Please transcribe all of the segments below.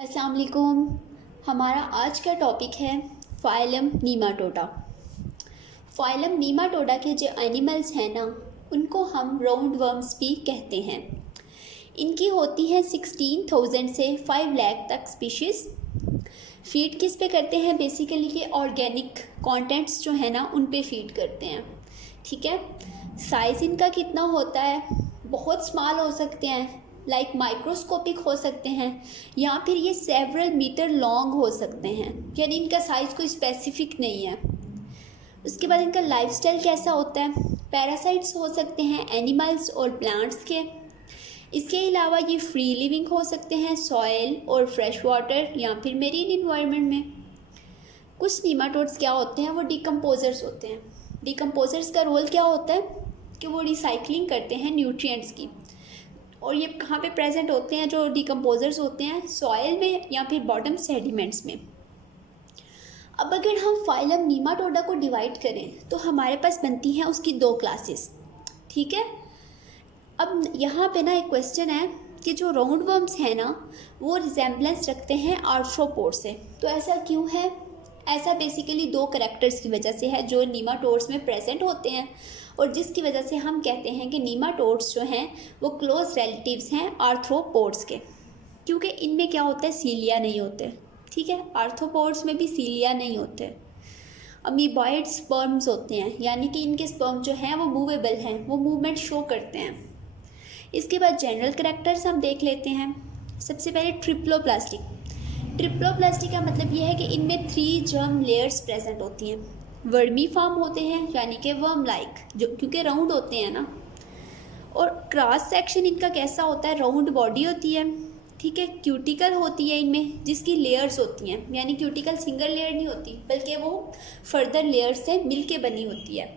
अस्सलाम वालेकुम। हमारा आज का टॉपिक है फाइलम नीमाटोडा। फाइलम नीमाटोडा के जो एनिमल्स हैं ना, उनको हम राउंड वर्म्स भी कहते हैं। इनकी होती है 16,000 से 5 लाख तक स्पीशीज़। फीड किस पे करते हैं? बेसिकली ये ऑर्गेनिक कंटेंट्स जो है ना, उन पे फीड करते हैं। ठीक है। साइज़ इनका कितना होता है? बहुत स्मॉल हो सकते हैं, लाइक माइक्रोस्कोपिक हो सकते हैं, या फिर ये सेवरल मीटर लॉन्ग हो सकते हैं, यानी इनका साइज़ कोई स्पेसिफिक नहीं है। उसके बाद इनका लाइफस्टाइल कैसा होता है? पैरासाइट्स हो सकते हैं एनिमल्स और प्लांट्स के। इसके अलावा ये फ्री लिविंग हो सकते हैं सॉयल और फ्रेश वाटर या फिर मेरीन इन्वायरमेंट में। कुछ नीमाटोड्स क्या होते हैं? वो डिकम्पोजर्स होते हैं। डिकम्पोजर्स का रोल क्या होता है कि वो रिसाइकलिंग करते हैं न्यूट्रिएंट्स की। और ये कहाँ पे प्रेजेंट होते हैं? जो डिकम्पोजर्स होते हैं सॉयल में या फिर बॉटम सेडिमेंट्स में। अब अगर हम फाइलम नीमाटोडा को डिवाइड करें तो हमारे पास बनती हैं उसकी 2 क्लासेस। ठीक है। अब यहाँ पे ना एक क्वेश्चन है कि जो राउंड वर्म्स हैं ना, वो रिजेम्बलेंस रखते हैं आर्थ्रोपोड से। तो ऐसा क्यों है? ऐसा बेसिकली 2 कैरेक्टर्स की वजह से है जो नीमाटोड्स में प्रेजेंट होते हैं, और जिसकी वजह से हम कहते हैं कि नीमाटोड्स जो हैं वो क्लोज रिलेटिव्स हैं आर्थ्रोपोड्स के। क्योंकि इनमें क्या होता है? सीलिया नहीं होते। ठीक है। आर्थ्रोपोड्स में भी सीलिया नहीं होते। अमीबॉइड स्पर्म्स होते हैं, यानी कि इनके स्पर्म जो हैं वो मूवेबल हैं, वो मूवमेंट शो करते हैं। इसके बाद जनरल कैरेक्टर्स हम देख लेते हैं। सबसे पहले ट्रिप्लोप्लास्टिक। ट्रिप्लोप्लास्टिक का मतलब ये है कि इनमें 3 जर्म लेयर्स प्रेजेंट होती हैं। वर्मी फॉर्म होते हैं, यानी कि वर्म लाइक, जो क्योंकि राउंड होते हैं ना। और क्रॉस सेक्शन इनका कैसा होता है? राउंड बॉडी होती है। ठीक है। क्यूटिकल होती है इनमें, जिसकी लेयर्स होती हैं, यानी क्यूटिकल सिंगल लेयर नहीं होती, बल्कि वो फर्दर लेयर से मिलके बनी होती है।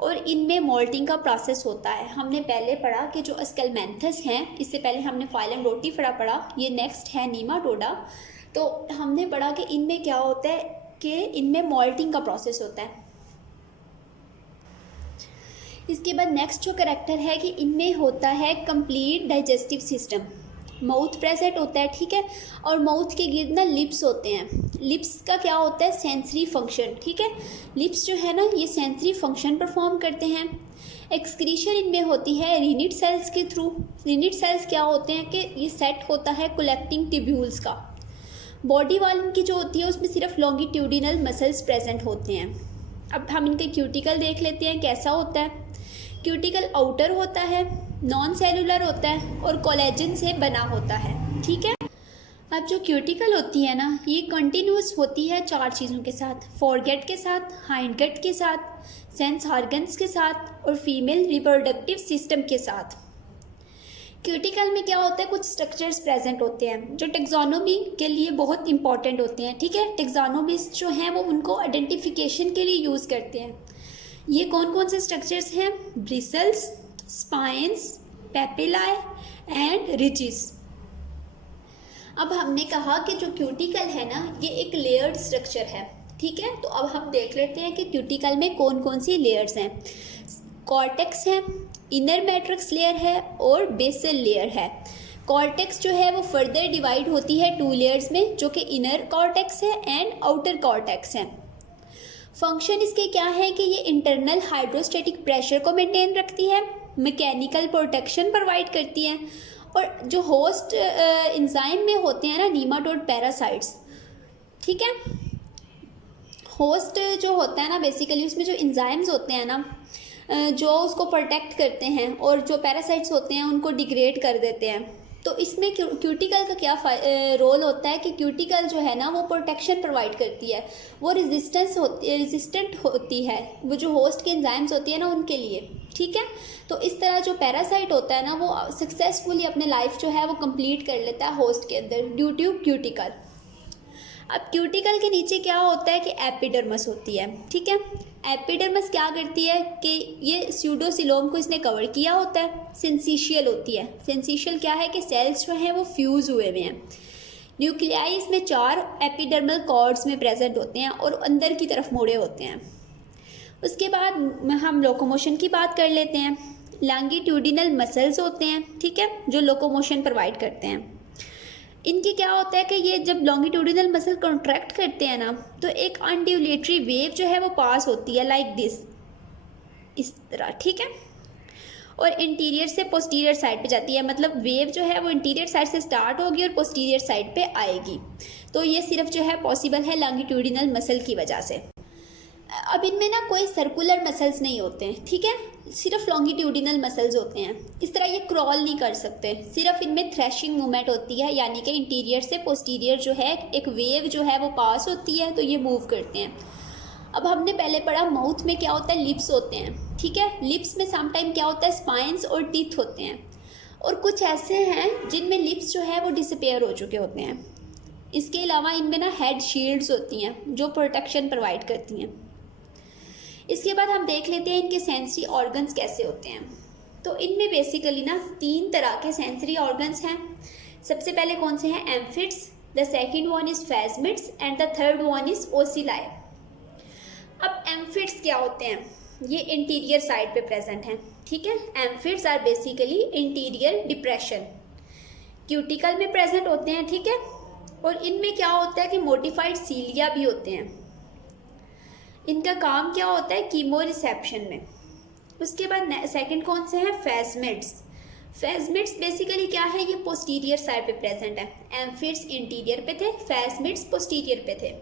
और इनमें मोल्टिंग का प्रोसेस होता है। हमने पहले पढ़ा कि जो स्केलमेंथस हैं, इससे पहले हमने फाइलम रोटीफेरा पढ़ा, ये नेक्स्ट है नीमाटोडा। तो हमने पढ़ा कि इनमें क्या होता है कि इनमें मोल्टिंग का प्रोसेस होता है। इसके बाद नेक्स्ट जो कैरेक्टर है कि इनमें होता है complete digestive system. Mouth present होता है। ठीक है। और माउथ के गिर्द ना लिप्स होते हैं। लिप्स का क्या होता है? Sensory function. ठीक है। लिप्स जो है ना, ये सेंसरी फंक्शन परफॉर्म करते हैं। एक्सक्रीशन इनमें होती है रिनिट सेल्स के थ्रू। रिनिट सेल्स क्या होते हैं कि ये सेट होता है कलेक्टिंग ट्यूब्यूल्स का। बॉडी वाल इनकी जो होती है उसमें सिर्फ लॉन्गिट्यूडिनल मसल्स प्रेजेंट होते हैं। अब हम इनके क्यूटिकल देख लेते हैं कैसा होता है। क्यूटिकल आउटर होता है, नॉन सेलुलर होता है और कोलेजन से बना होता है। ठीक है। अब जो क्यूटिकल होती है ना, ये कंटिन्यूस होती है 4 चीज़ों के साथ: फोरगेट के साथ, हाइंडगट के साथ, सेंस ऑर्गन्स के साथ और फीमेल रिप्रोडक्टिव सिस्टम के साथ। क्यूटिकल में क्या होता है? कुछ स्ट्रक्चर्स प्रेजेंट होते हैं जो टेक्सोनोमी के लिए बहुत इंपॉर्टेंट होते हैं। ठीक है। टेक्सोनोमिस्ट जो हैं वो उनको आइडेंटिफिकेशन के लिए यूज़ करते हैं। ये कौन कौन से स्ट्रक्चर्स हैं? Bristles, spines, पेपिलाई and रिजिस। अब हमने कहा कि जो क्यूटिकल है ना, ये एक लेयर्ड स्ट्रक्चर है। ठीक है। तो अब हम देख लेते हैं कि क्यूटिकल में कौन कौन सी लेयर्स हैं। कॉर्टेक्स है, इनर मैट्रिक्स लेयर है और बेसल लेयर है। कॉर्टेक्स जो है वो फर्दर डिवाइड होती है 2 लेयर्स में, जो कि इनर कॉर्टेक्स है एंड आउटर कॉर्टेक्स है। फंक्शन इसके क्या है कि ये इंटरनल हाइड्रोस्टेटिक प्रेशर को मेंटेन रखती है, मैकेनिकल प्रोटेक्शन प्रोवाइड करती है। और जो होस्ट एंजाइम में होते हैं ना नीमाटोड पैरासाइट्स, ठीक है, होस्ट जो होता है ना बेसिकली उसमें जो एंजाइम्स होते हैं ना, जो उसको प्रोटेक्ट करते हैं और जो पैरासाइट्स होते हैं उनको डिग्रेड कर देते हैं। तो इसमें क्यूटिकल का क्या रोल होता है कि क्यूटिकल जो है ना वो प्रोटेक्शन प्रोवाइड करती है, वो रेजिस्टेंट होती है वो जो होस्ट के एंजाइम्स होती है ना उनके लिए। ठीक है। तो इस तरह जो पैरासाइट होता है ना वो सक्सेसफुली अपने लाइफ जो है वो कंप्लीट कर लेता है होस्ट के अंदर ड्यू टू क्यूटिकल। अब क्यूटिकल के नीचे क्या होता है कि एपिडर्मस होती है। ठीक है। एपिडर्मस क्या करती है कि ये स्यूडोसिलोम को इसने कवर किया होता है। सिंसिशियल होती है। सिंसिशियल क्या है कि सेल्स जो हैं वो फ्यूज़ हुए हुए हैं। न्यूक्लियाई इसमें 4 एपिडर्मल कॉर्ड्स में प्रेजेंट होते हैं और अंदर की तरफ मुड़े होते हैं। उसके बाद हम लोकोमोशन की बात कर लेते हैं। लॉन्गिट्यूडिनल मसल्स होते हैं। ठीक है। जो लोकोमोशन प्रोवाइड करते हैं। इनके क्या होता है कि ये जब लॉन्गिट्यूडिनल मसल कॉन्ट्रैक्ट करते हैं ना, तो एक अनड्यूलेटरी वेव जो है वो पास होती है लाइक दिस, इस तरह, ठीक है। और इंटीरियर से पोस्टीरियर साइड पे जाती है, मतलब वेव जो है वो इंटीरियर साइड से स्टार्ट होगी और पोस्टीरियर साइड पे आएगी। तो ये सिर्फ जो है पॉसिबल है लॉन्गिट्यूडिनल मसल की वजह से। अब इनमें ना कोई सर्कुलर मसल्स नहीं होते हैं, ठीक है, सिर्फ लॉन्गिट्यूडिनल मसल्स होते हैं। इस तरह ये क्रॉल नहीं कर सकते, सिर्फ इनमें थ्रैशिंग मूवमेंट होती है, यानी कि इंटीरियर से पोस्टीरियर जो है एक वेव जो है वो पास होती है, तो ये मूव करते हैं। अब हमने पहले पढ़ा माउथ में क्या होता है, लिप्स होते हैं, ठीक है। लिप्स में सम टाइम क्या होता है, स्पाइंस और टीथ होते हैं, और कुछ ऐसे हैं जिनमें लिप्स जो है वो डिसअपेयर हो चुके होते हैं। इसके अलावा इनमें ना हेड शील्ड्स होती हैं जो प्रोटेक्शन प्रोवाइड करती हैं। इसके बाद हम देख लेते हैं इनके सेंसरी ऑर्गन्स कैसे होते हैं। तो इनमें बेसिकली ना 3 तरह के सेंसरी ऑर्गन्स हैं। सबसे पहले कौन से हैं, amphids, the second one is phasmids and the third one is ओसिलाई। अब एम्फिड्स क्या होते हैं, ये इंटीरियर साइड पे प्रेजेंट हैं, ठीक है। Amphids are basically interior depression, cuticle में प्रेजेंट होते हैं, ठीक है। और इनमें क्या होता है कि मोडिफाइड सीलिया भी होते हैं। इनका काम क्या होता है, कीमो रिसेप्शन में। उसके बाद सेकंड कौन से हैं, फेजमिड्स। फेजमिड्स बेसिकली क्या है, ये पोस्टीरियर साइड पे प्रेजेंट है। एम्फिड्स इंटीरियर पे थे, फेजमिड्स पोस्टीरियर पे थे।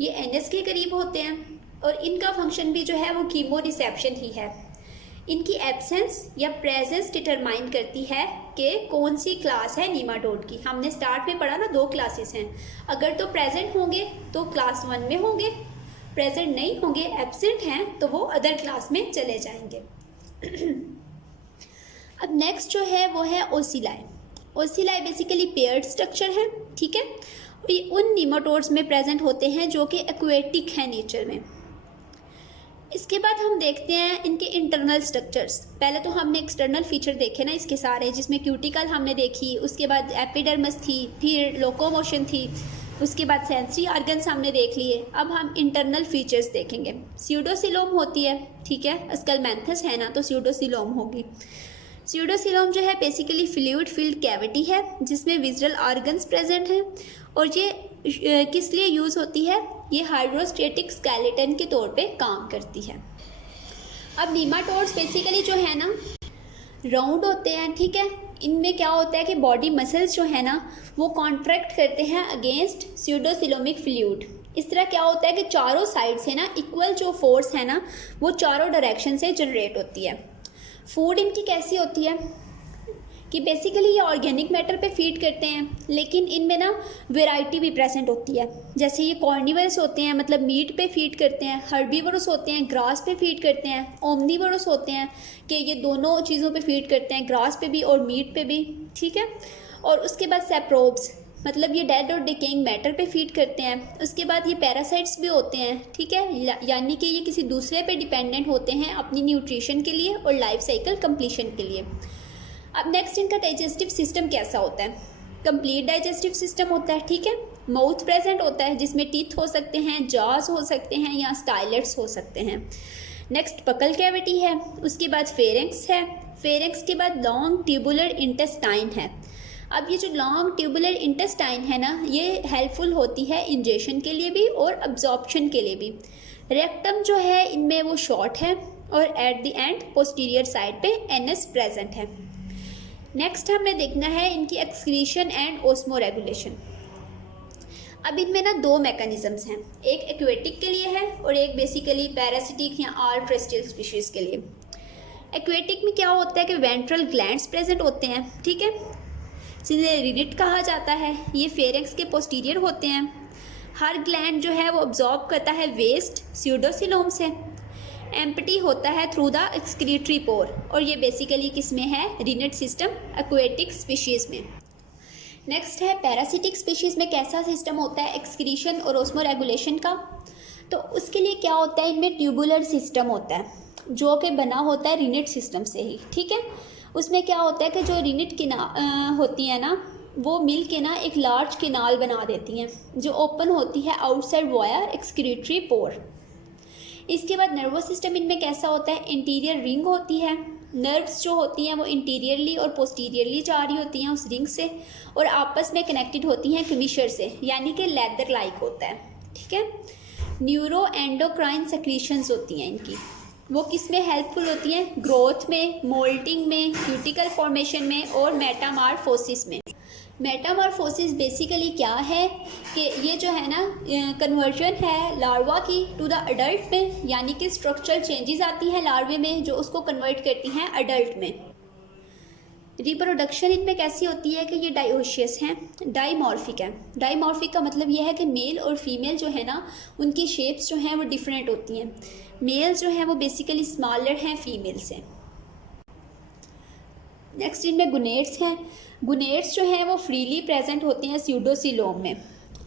ये एनएस के करीब होते हैं और इनका फंक्शन भी जो है वो कीमो रिसेप्शन ही है। इनकी एब्सेंस या प्रेजेंस डिटरमाइन करती है कि कौन सी क्लास है नीमाटोड की। हमने स्टार्ट में पढ़ा ना 2 क्लासेस हैं, अगर तो प्रेजेंट होंगे तो क्लास 1 में होंगे, प्रेजेंट नहीं होंगे, एब्सेंट हैं, तो वो अदर क्लास में चले जाएंगे। अब नेक्स्ट जो है वो है ओसिलाई। ओसिलाई बेसिकली पेयर्ड स्ट्रक्चर है, ठीक है। ये उन नीमाटोड्स में प्रेजेंट होते हैं जो कि एक्वेटिक हैं नेचर में। इसके बाद हम देखते हैं इनके इंटरनल स्ट्रक्चर्स। पहले तो हमने एक्सटर्नल फीचर देखे ना इसके सारे, जिसमें क्यूटिकल हमने देखी, उसके बाद एपिडर्मिस थी, फिर लोकोमोशन थी, उसके बाद सेंसरी ऑर्गन्स हमने देख लिए। अब हम इंटरनल फीचर्स देखेंगे। स्यूडोसिलोम होती है, ठीक है, स्कलमेंथस है ना तो स्यूडोसिलोम होगी। स्यूडोसिलोम जो है बेसिकली फ्लूइड फिल्ड कैविटी है जिसमें विजुअल ऑर्गन्स प्रेजेंट हैं, और ये किस लिए यूज़ होती है, ये हाइड्रोस्टेटिक स्केलेटन के तौर पे काम करती है। अब नीमाटोड्स बेसिकली जो है ना राउंड होते हैं, ठीक है। इनमें क्या होता है कि बॉडी मसल्स जो है ना वो कॉन्ट्रैक्ट करते हैं अगेंस्ट स्यूडोसिलोमिक फ्लूइड। इस तरह क्या होता है कि चारों साइड से ना इक्वल जो फोर्स है ना वो चारों डायरेक्शन से जनरेट होती है। फूड इनकी कैसी होती है कि बेसिकली ये ऑर्गेनिक मैटर पे फीड करते हैं, लेकिन इनमें ना वैरायटी भी प्रेजेंट होती है। जैसे ये कॉर्निवरस होते हैं, मतलब मीट पे फीड करते हैं, हर्बीवरस होते हैं, ग्रास पे फीड करते हैं, ओमनीवरस होते हैं कि ये दोनों चीज़ों पे फीड करते हैं, ग्रास पे भी और मीट पे भी, ठीक है। और उसके बाद सेप्रोब्स, मतलब ये डेड और डिकेइंग मैटर पे फीड करते हैं। उसके बाद ये पैरासाइट्स भी होते हैं, ठीक है, यानी कि ये किसी दूसरे पे डिपेंडेंट होते हैं अपनी न्यूट्रिशन के लिए और लाइफ साइकिल कंप्लीशन के लिए। अब नेक्स्ट इनका डाइजेस्टिव सिस्टम कैसा होता है, कंप्लीट डाइजेस्टिव सिस्टम होता है, ठीक है। माउथ प्रेजेंट होता है जिसमें टीथ हो सकते हैं, जॉज हो सकते हैं या स्टाइलेट्स हो सकते हैं। नेक्स्ट बकल कैविटी है, उसके बाद फेरेंक्स है, फेरेंक्स के बाद लॉन्ग ट्यूबुलर इंटेस्टाइन है। अब ये जो लॉन्ग ट्यूबुलर इंटेस्टाइन है ना ये हेल्पफुल होती है इंजेशन के लिए भी और अब्जॉर्प्शन के लिए भी। रेक्टम जो है इनमें वो शॉर्ट है और at the end posterior side पे एनएस प्रेजेंट है। नेक्स्ट हमने देखना है इनकी एक्सक्रीशन एंड ओस्मो रेगुलेशन। अब इनमें ना 2 मैकेनिज्म्स हैं, एक एक्वेटिक के लिए है और एक बेसिकली पैरासिटिक या आर्ट्रेस्टियल स्पीशीज़ के लिए। एक्वेटिक में क्या होता है कि वेंट्रल ग्लैंड्स प्रेजेंट होते हैं, ठीक है, जिन्हें रिनिट कहा जाता है। ये फेरेंक्स के पोस्टीरियर होते हैं। हर ग्लैंड जो है वो अब्जॉर्ब करता है वेस्ट स्यूडोसिलोम से, एम्प्टी होता है थ्रू द एक्सक्रीटरी पोर, और ये बेसिकली किस में है, रिनेट सिस्टम एक्वेटिक स्पीशीज़ में। नेक्स्ट है पैरासिटिक स्पीशीज़ में कैसा सिस्टम होता है एक्सक्रीशन और ओस्मो रेगुलेशन का। तो उसके लिए क्या होता है, इनमें ट्यूबुलर सिस्टम होता है जो कि बना होता है रिनेट सिस्टम से ही, ठीक है। उसमें क्या होता है कि जो रिनेट होती है ना वो मिल के ना एक लार्ज किनाल बना देती हैं जो ओपन होती है आउटसाइड वाया एक्सक्रीटरी पोर। इसके बाद नर्वस सिस्टम इनमें कैसा होता है, इंटीरियर रिंग होती है नर्व्स जो होती हैं वो इंटीरियरली और पोस्टीरियरली जा रही होती हैं उस रिंग से, और आपस में कनेक्टेड होती हैं कमीशर से, यानी कि लेदर लाइक होता है, ठीक है। न्यूरो एंडोक्राइन सेक्रीशंस होती हैं इनकी, वो किस में हेल्पफुल होती हैं? ग्रोथ में, मोल्टिंग में, क्यूटिकल फॉर्मेशन में और मेटामॉर्फोसिस में। मेटामॉर्फोसिस बेसिकली क्या है कि ये जो है ना कन्वर्जन है लार्वा की टू द अडल्ट में, यानी कि स्ट्रक्चरल चेंजेस आती हैं लार्वे में जो उसको कन्वर्ट करती हैं अडल्ट में। रिप्रोडक्शन इनमें कैसी होती है कि ये डायोशियस हैं, डाइमॉर्फिक है। डाइमॉर्फिक का मतलब यह है कि मेल और फीमेल जो है ना उनकी शेप्स जो हैं वो डिफरेंट होती हैं। मेल्स जो हैं वो बेसिकली स्मॉलर हैं फीमेल से। नेक्स्ट इनमें गुनेट्स हैं। गुनेट्स जो हैं वो फ्रीली प्रेजेंट होते हैं स्यूडोसिलोम में।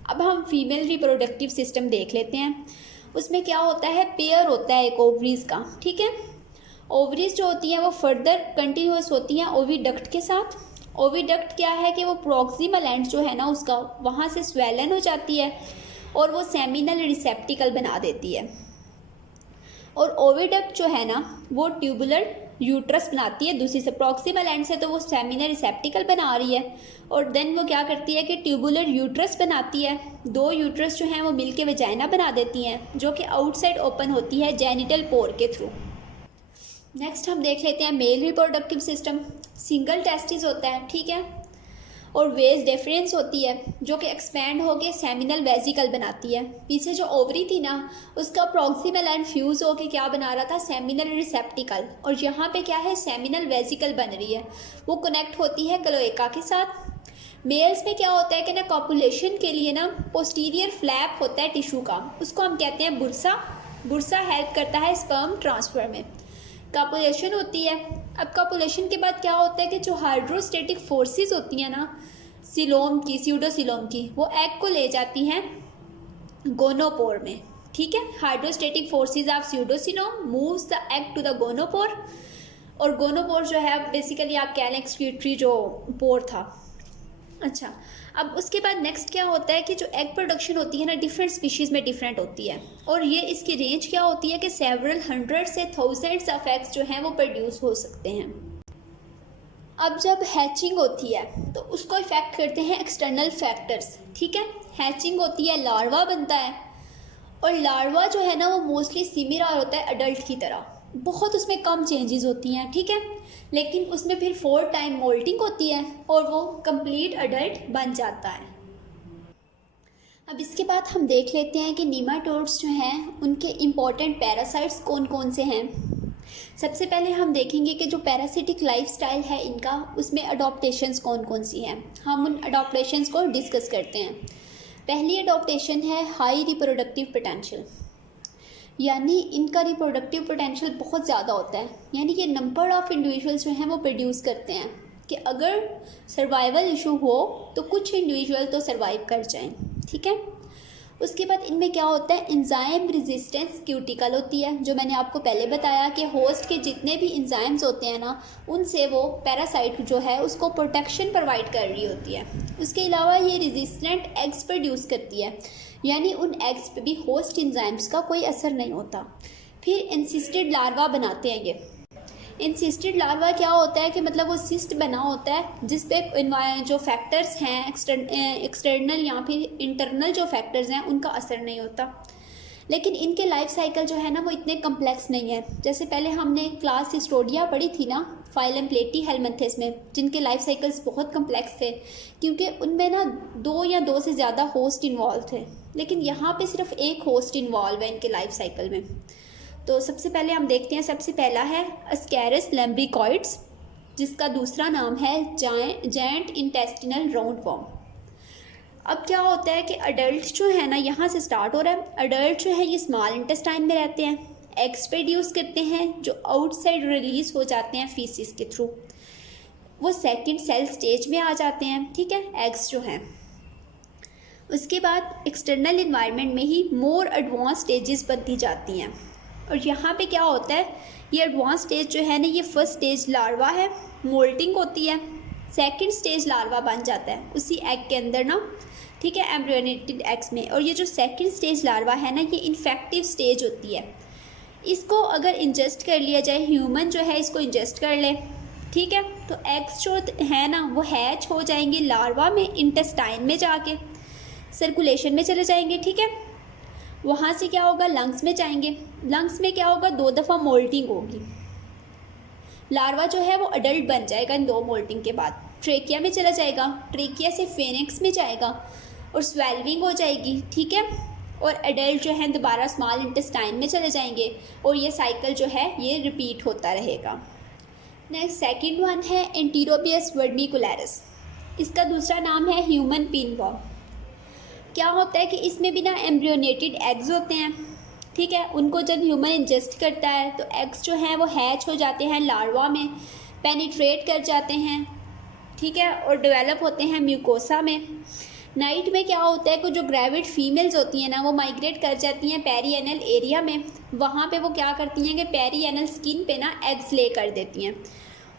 अब हम फीमेल रिप्रोडक्टिव सिस्टम देख लेते हैं। उसमें क्या होता है? पेयर होता है एक ओवरीज का, ठीक है। ओवरीज जो होती हैं वो फर्दर कंटिन्यूस होती हैं ओविडक्ट के साथ। ओविडक्ट क्या है कि वो प्रॉक्सिमल एंड जो है ना उसका वहाँ से स्वेलन हो जाती है और वो सेमिनल रिसेप्टिकल बना देती है। और ओविडक्ट जो है ना वो ट्यूबुलर यूट्रस बनाती है दूसरी से, प्रॉक्सिमल एंड से तो वो सेमिनल रिसेप्टिकल बना रही है, और देन वो क्या करती है कि ट्यूबुलर यूट्रस बनाती है। दो यूट्रस जो हैं वो मिलके वेजाइना बना देती हैं जो कि आउटसाइड ओपन होती है जेनिटल पोर के थ्रू। नेक्स्ट हम देख लेते हैं male reproductive system. Single testis होता है, ठीक है, और वेज डिफरेंस होती है जो कि एक्सपैंड होकर सेमिनल वेजिकल बनाती है। पीछे जो ओवरी थी ना उसका प्रॉक्सिमल एंड फ्यूज़ होकर क्या बना रहा था? सेमिनल रिसेप्टिकल, और यहाँ पे क्या है? सेमिनल वेजिकल बन रही है, वो कनेक्ट होती है क्लोएका के साथ। मेल्स में क्या होता है कि ना कॉपुलेशन के लिए ना पोस्टीरियर फ्लैप होता है टिश्यू का, उसको हम कहते हैं बुर्सा। बुर्सा हेल्प करता है स्पर्म ट्रांसफ़र में। कॉपुलेशन होती है। अब कॉपुलेशन के बाद क्या होता है कि जो हाइड्रोस्टेटिक फोर्सेस होती हैं ना सिलोम की, स्यूडोसिलोम की, वो एग को ले जाती हैं गोनोपोर में, ठीक है। Hydrostatic forces of pseudocoelom moves the egg to the gonopore, और गोनोपोर जो है बेसिकली आप कह लें एक्सक्रीटरी जो पोर था। अच्छा, अब उसके बाद नेक्स्ट क्या होता है कि जो एग प्रोडक्शन होती है ना डिफरेंट स्पीशीज़ में डिफरेंट होती है, और ये इसकी रेंज क्या होती है कि सेवरल हंड्रेड से थाउजेंड्स ऑफ एग्स जो हैं वो प्रोड्यूस हो सकते हैं। अब जब हैचिंग होती है तो उसको इफेक्ट करते हैं एक्सटर्नल फैक्टर्स, ठीक है। हैचिंग होती है, लार्वा बनता है, और लार्वा जो है ना वो मोस्टली सिमिलर होता है अडल्ट की तरह, बहुत उसमें कम चेंजेस होती हैं, ठीक है, लेकिन उसमें फिर 4 टाइम मोल्टिंग होती है और वो कंप्लीट अडल्ट बन जाता है। अब इसके बाद हम देख लेते हैं कि नीमाटोड्स जो हैं उनके इम्पॉर्टेंट पैरासाइट्स कौन कौन से हैं। सबसे पहले हम देखेंगे कि जो पैरासिटिक लाइफस्टाइल है इनका, उसमें अडॉप्टेशंस कौन कौन सी हैं। हम उन अडॉप्टेशंस को डिस्कस करते हैं। पहली अडॉप्टेशन है हाई रिप्रोडक्टिव पोटेंशियल, यानी इनका रिप्रोडक्टिव पोटेंशियल बहुत ज़्यादा होता है, यानी कि नंबर ऑफ़ इंडिविजुअल्स जो हैं वो प्रोड्यूस करते हैं कि अगर सर्वाइवल इशू हो तो कुछ इंडिविजुअल तो सर्वाइव कर जाएं, ठीक है। उसके बाद इनमें क्या होता है? एंजाइम रेजिस्टेंस क्यूटिकल होती है, जो मैंने आपको पहले बताया कि होस्ट के जितने भी एंजाइम्स होते हैं ना उनसे वो पैरासाइट जो है उसको प्रोटेक्शन प्रोवाइड कर रही होती है। उसके अलावा ये रेजिस्टेंट एग्स प्रोड्यूस करती है, यानी उन एग्स पे भी होस्ट एंजाइम्स का कोई असर नहीं होता। फिर इंसिस्टेड लार्वा बनाते हैं ये। इंसिस्टेड लार्वा क्या होता है कि मतलब वो सिस्ट बना होता है जिस पे जो फैक्टर्स हैं एक्सटर्नल या फिर इंटरनल जो फैक्टर्स हैं उनका असर नहीं होता। लेकिन इनके लाइफ साइकिल जो है ना वो इतने कम्प्लेक्स नहीं है। जैसे पहले हमने क्लास हिस्टोडिया पढ़ी थी ना फाइलम प्लेटीहेल्मिन्थेस में, जिनके लाइफ साइकिल्स बहुत कम्प्लेक्स थे क्योंकि उनमें ना 2 या 2 से ज़्यादा होस्ट इन्वॉल्व थे, लेकिन यहाँ पे सिर्फ एक होस्ट इन्वॉल्व है इनके लाइफ साइकिल में। तो सबसे पहले हम देखते हैं, सबसे पहला है अस्कैरस लैम्ब्रिकॉइड्स, जिसका दूसरा नाम है जायंट इंटेस्टिनल राउंड वॉर्म। अब क्या होता है कि अडल्ट जो है ना यहाँ से स्टार्ट हो रहा है। अडल्ट जो है ये स्मॉल इंटेस्टाइन में रहते हैं, एग्स प्रोड्यूस करते हैं जो आउटसाइड रिलीज हो जाते हैं फीसिस के थ्रू। वो सेकंड सेल स्टेज में आ जाते हैं, ठीक है, एग्स जो हैं। उसके बाद एक्सटर्नल इन्वायरमेंट में ही मोर एडवांस स्टेजेस बनती जाती हैं, और यहाँ पे क्या होता है, ये एडवांस स्टेज जो है ना ये फर्स्ट स्टेज लार्वा है, मोल्टिंग होती है। सेकंड स्टेज लार्वा बन जाता है उसी एग के अंदर ना, ठीक है, एम्ब्रियोनेटेड एग्स में। और ये जो सेकंड स्टेज लार्वा है ना ये इन्फेक्टिव स्टेज होती है। इसको अगर इंजेस्ट कर लिया जाए, ह्यूमन जो है इसको इंजेस्ट कर ले, ठीक है, तो एग्स जो है ना वो हैच हो जाएंगे लार्वा में, इंटेस्टाइन में जाके सर्कुलेशन में चले जाएंगे, ठीक है। वहाँ से क्या होगा, लंग्स में जाएंगे। लंग्स में क्या होगा, 2 दफ़ा मोल्टिंग होगी। लार्वा जो है वो अडल्ट बन जाएगा इन 2 मोल्टिंग के बाद। ट्रेकिया में चला जाएगा, ट्रेकिया से फेनिक्स में जाएगा और स्वेल्विंग हो जाएगी, ठीक है। और एडल्ट जो है दोबारा स्मॉल इंटेस्टाइन में चले जाएंगे और ये साइकिल जो है ये रिपीट होता रहेगा। नेक्स्ट सेकंड वन है एंटीरोबियस वर्मिकुलरिस। इसका दूसरा नाम है ह्यूमन पिनवर्म। क्या होता है कि इसमें भी ना एम्ब्रियोनेटेड एग्स होते हैं, ठीक है। उनको जब ह्यूमन इंजेस्ट करता है तो एग्स जो हैं वो हैच हो जाते हैं लार्वा में, पेनिट्रेट कर जाते हैं, ठीक है, और डेवलप होते हैं म्यूकोसा में। नाइट में क्या होता है कि जो ग्रेविड फीमेल्स होती हैं ना वो माइग्रेट कर जाती हैं पेरिएनल एरिया में। वहाँ पे वो क्या करती हैं कि पेरिएनल स्किन पे ना एग्स ले कर देती हैं।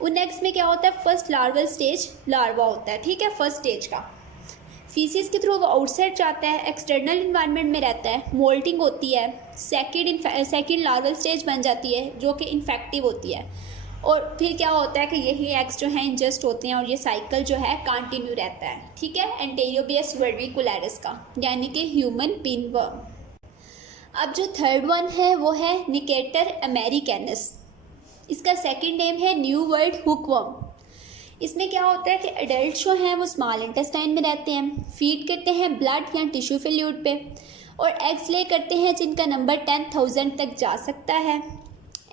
उन एग्स में क्या होता है, फर्स्ट लार्वल स्टेज लार्वा होता है, ठीक है, फर्स्ट स्टेज का। फीसिस के थ्रू वो आउटसाइड जाता है, एक्सटर्नल इन्वायरमेंट में रहता है, मोल्टिंग होती है, सेकेंड लार्वल स्टेज बन जाती है जो कि इन्फेक्टिव होती है। और फिर क्या होता है कि यही एग्स जो हैं इंजेस्ट होते हैं और ये साइकिल जो है कंटिन्यू रहता है, ठीक है, एंटीरोबियस वर्मिकुलरिस का, यानी कि ह्यूमन पिनवर्म। अब जो थर्ड वन है वो है निकेटर अमेरिकैनस। इसका सेकंड नेम है न्यू वर्ल्ड हुकवर्म। इसमें क्या होता है कि एडल्ट जो हैं वो स्मॉल इंटेस्टाइन में रहते हैं, फीड करते हैं ब्लड या टिश्यू फ्लूइड पे और एग्स ले करते हैं जिनका नंबर 10,000 तक जा सकता है।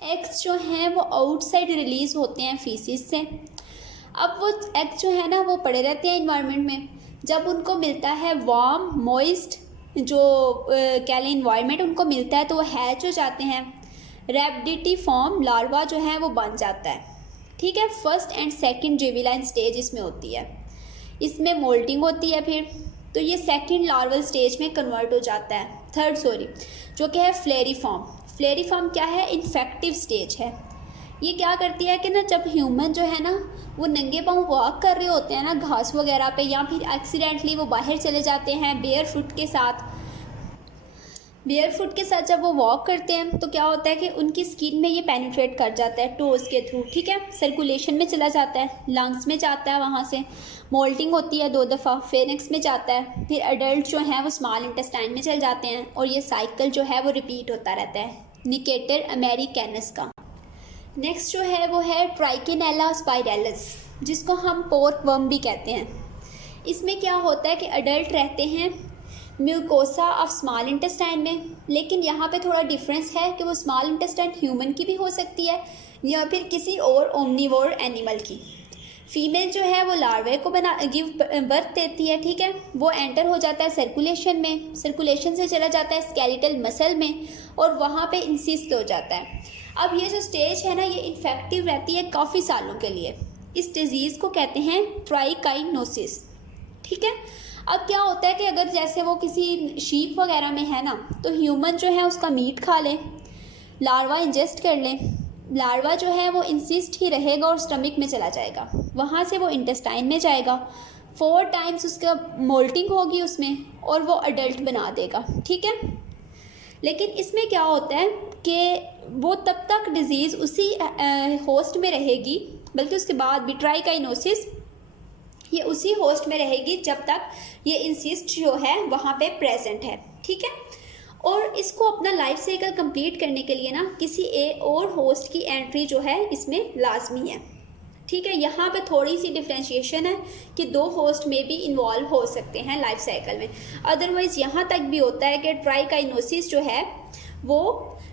एग्स जो हैं वो आउटसाइड रिलीज़ होते हैं फीसिस से। अब वो एग्स जो है ना वो पड़े रहते हैं इन्वायरमेंट में। जब उनको मिलता है वार्म मॉइस्ट जो क्या लें इन्वायरमेंट उनको मिलता है तो वो हैच हो जाते हैं। रैपिडिटी फॉर्म लार्वा जो है वो बन जाता है, ठीक है। फर्स्ट एंड सेकंड जिविलाइन स्टेज इसमें होती है, इसमें मोल्टिंग होती है फिर, तो ये सेकंड लार्वल स्टेज में कन्वर्ट हो जाता है, जो कि है फ्लेरिफॉर्म। फ्लेरिफॉर्म क्या है, इन्फेक्टिव स्टेज है। ये क्या करती है कि ना जब ह्यूमन जो है ना वो नंगे पाँव वॉक कर रहे होते हैं ना घास वगैरह पे, या फिर एक्सीडेंटली वो बाहर चले जाते हैं बेयर फुट के साथ जब वो वॉक करते हैं तो क्या होता है कि उनकी स्किन में ये पेनिट्रेट कर जाता है टोज़ के थ्रू, ठीक है, सर्कुलेशन में चला जाता है, लंग्स में जाता है, वहाँ से मोल्टिंग होती है 2 दफ़ा, फेनिक्स में जाता है, फिर एडल्ट जो हैं वो स्मॉल इंटेस्टाइन में चल जाते हैं और ये साइकिल जो है वो रिपीट होता रहता है निकेटर अमेरिकैनस का। नेक्स्ट जो है वो है ट्राइकिनेला स्पाइरलिस, जिसको हम पोर्क वर्म भी कहते हैं। इसमें क्या होता है कि अडल्ट रहते हैं म्यूकोसा ऑफ स्मॉल इंटेस्टाइन में, लेकिन यहाँ पे थोड़ा डिफरेंस है कि वो स्मॉल इंटेस्टाइन ह्यूमन की भी हो सकती है या फिर किसी और ओमनीवोर एनिमल की। फीमेल जो है वो लार्वे को गिव बर्थ देती है, ठीक है, वो एंटर हो जाता है सर्कुलेशन में, सर्कुलेशन से चला जाता है स्केलेटल मसल में और वहाँ पे इंसिस्ट हो जाता है। अब ये जो स्टेज है ना ये इन्फेक्टिव रहती है काफ़ी सालों के लिए। इस डिजीज़ को कहते हैं ट्राइकाइनोसिस, ठीक है। अब क्या होता है कि अगर जैसे वो किसी शीप वगैरह में है ना तो ह्यूमन जो है उसका मीट खा लें, लार्वा इंजेस्ट कर लें, लार्वा जो है वो इंसिस्ट ही रहेगा और स्टमक में चला जाएगा, वहाँ से वो इंटेस्टाइन में जाएगा, 4 टाइम्स उसका मोल्टिंग होगी उसमें और वो अडल्ट बना देगा, ठीक है। लेकिन इसमें क्या होता है कि वो तब तक डिज़ीज़ उसी होस्ट में रहेगी, बल्कि उसके बाद भी ट्राइकाइनोसिस ये उसी होस्ट में रहेगी जब तक ये इंसिस्ट जो है वहाँ पे प्रेजेंट है, ठीक है। और इसको अपना लाइफ साइकिल कंप्लीट करने के लिए ना किसी और होस्ट की एंट्री जो है इसमें लाजमी है, ठीक है। यहाँ पे थोड़ी सी डिफ्रेंशिएशन है कि 2 होस्ट में भी इन्वॉल्व हो सकते हैं लाइफ साइकिल में। अदरवाइज़ यहाँ तक भी होता है कि ट्राइकाइनोसिस जो है वो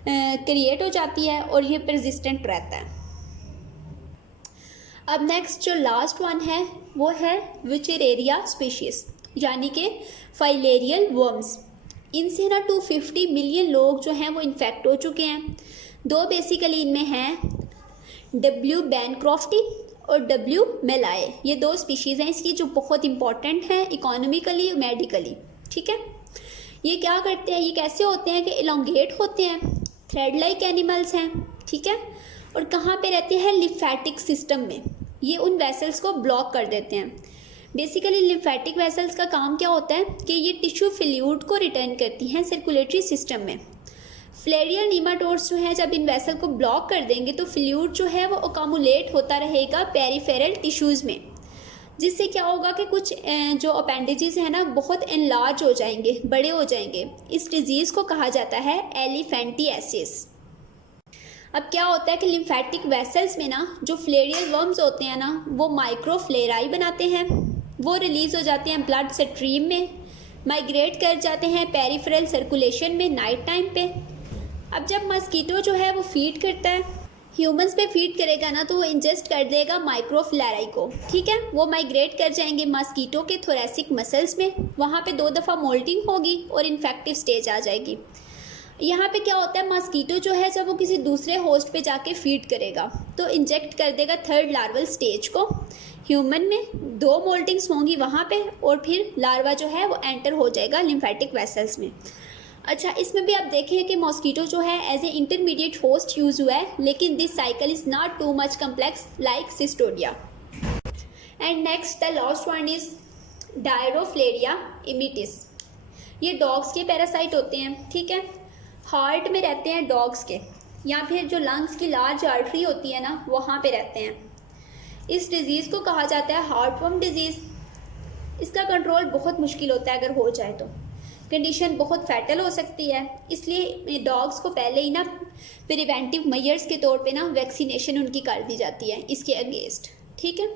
क्रिएट हो जाती है और ये परसिस्टेंट रहता है। अब नेक्स्ट जो लास्ट वन है वो है विचेरेरिया स्पीशीज़, यानी कि फाइलेरियल वर्म्स। इनसे ना 250 मिलियन लोग जो हैं वो इन्फेक्ट हो चुके हैं। 2 बेसिकली इनमें हैं, W. बैनक्रॉफ्टी और W. मेलाए। ये 2 स्पीशीज़ हैं इसकी जो बहुत इंपॉर्टेंट हैं इकोनॉमिकली मेडिकली, ठीक है। ये क्या करते हैं, ये कैसे होते हैं कि इलोंगेट होते हैं, थ्रेड लाइक एनिमल्स हैं, ठीक है, और कहाँ पे रहते हैं, लिम्फेटिक सिस्टम में। ये उन वेसल्स को ब्लॉक कर देते हैं। बेसिकली लिम्फेटिक वेसल्स का काम क्या होता है कि ये टिश्यू फ्लूइड को रिटर्न करती हैं सर्कुलेटरी सिस्टम में। फ्लेरियल नीमाटोड्स जो हैं जब इन वेसल को ब्लॉक कर देंगे तो फ्लूइड जो है वो अकामुलेट होता रहेगा पेरिफेरल टिश्यूज़ में, जिससे क्या होगा कि कुछ जो अपेंडिजेस हैं ना बहुत एनलार्ज हो जाएंगे, बड़े हो जाएंगे। इस डिजीज़ को कहा जाता है एलिफेंटियासिस। अब क्या होता है कि लिम्फेटिक वेसल्स में ना जो फ्लेरियल वर्म्स होते हैं ना वो माइक्रोफ्लेराई बनाते हैं, वो रिलीज़ हो जाते हैं ब्लड स्ट्रीम में, माइग्रेट कर जाते हैं पेरिफेरल सर्कुलेशन में नाइट टाइम पे। अब जब मस्कीटो जो है वो फीड करता है, ह्यूमंस पे फीड करेगा ना तो वो इंजेस्ट कर देगा माइक्रोफ्लेराई को, ठीक है। वो माइग्रेट कर जाएंगे मस्कीटो के थोरेसिक मसल्स में, वहाँ पे 2 दफ़ा मोल्टिंग होगी और इन्फेक्टिव स्टेज आ जाएगी। यहाँ पे क्या होता है, मस्कीटो जो है जब वो किसी दूसरे होस्ट पे जाके फीड करेगा तो इंजेक्ट कर देगा 3rd लार्वल स्टेज को ह्यूमन में, 2 मोल्टिंग्स होंगी वहाँ पे और फिर लार्वा जो है वो एंटर हो जाएगा लिम्फेटिक वेसल्स में। अच्छा, इसमें भी आप देखें कि मॉस्कीटो जो है as a intermediate host use हुआ है, लेकिन this cycle is not too much complex like सिस्टोडिया। And next the last one is Dirofilaria immitis. ये डॉग्स के पैरासाइट होते हैं, ठीक है। हार्ट में रहते हैं डॉग्स के, या फिर जो लंग्स की लार्ज आर्टरी होती है ना वहाँ पे रहते हैं। इस डिज़ीज़ को कहा जाता है हार्टवर्म डिजीज़। इसका कंट्रोल बहुत मुश्किल होता है, अगर हो जाए तो कंडीशन बहुत फैटल हो सकती है। इसलिए डॉग्स को पहले ही ना प्रिवेंटिव मेजर्स के तौर पे ना वैक्सीनेशन उनकी कर दी जाती है इसके अगेंस्ट, ठीक है।